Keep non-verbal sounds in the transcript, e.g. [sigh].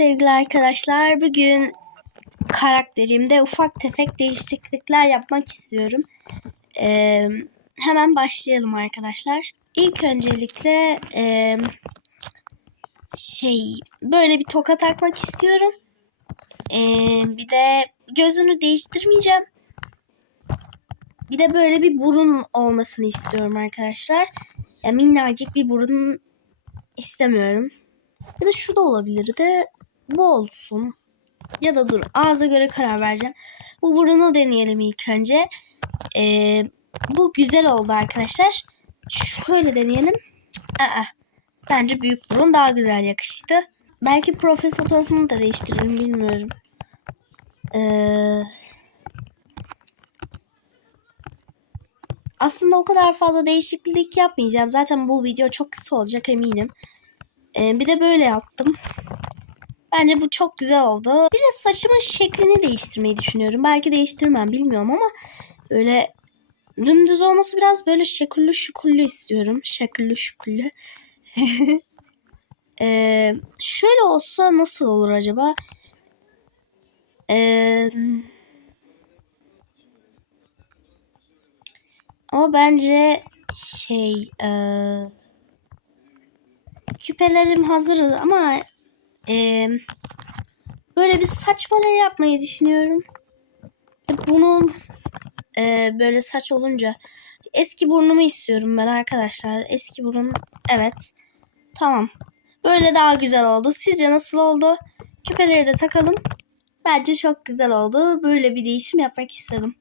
Sevgili arkadaşlar bugün karakterimde ufak tefek değişiklikler yapmak istiyorum. Ee, hemen başlayalım arkadaşlar. İlk öncelikle e, şey böyle bir toka takmak istiyorum. Ee, bir de gözünü değiştirmeyeceğim. Bir de böyle bir burun olmasını istiyorum arkadaşlar. Ya minnacık bir burun istemiyorum. Ya da şu da olabilirdi. Bu olsun. Ya da dur ağza göre karar vereceğim. Bu burunu deneyelim ilk önce. Ee, bu güzel oldu arkadaşlar. Şöyle deneyelim. Aa, bence büyük burun daha güzel yakıştı. Belki profil fotoğrafını da değiştirelim bilmiyorum. Ee, aslında o kadar fazla değişiklik yapmayacağım. Zaten bu video çok kısa olacak eminim. Ee, bir de böyle yaptım. Bence bu çok güzel oldu. Bir de saçımın şeklini değiştirmeyi düşünüyorum. Belki değiştirmem bilmiyorum ama böyle dümdüz olması biraz böyle şekilli şukullu istiyorum. Şekilli şukullu. [laughs] ee, şöyle olsa nasıl olur acaba? Ee, ama bence şey e, küpelerim hazır ama e, böyle bir saçmalığı yapmayı düşünüyorum. Bunun e, böyle saç olunca eski burnumu istiyorum ben arkadaşlar. Eski burun evet tamam. Böyle daha güzel oldu. Sizce nasıl oldu? Küpeleri de takalım. Bence çok güzel oldu. Böyle bir değişim yapmak istedim.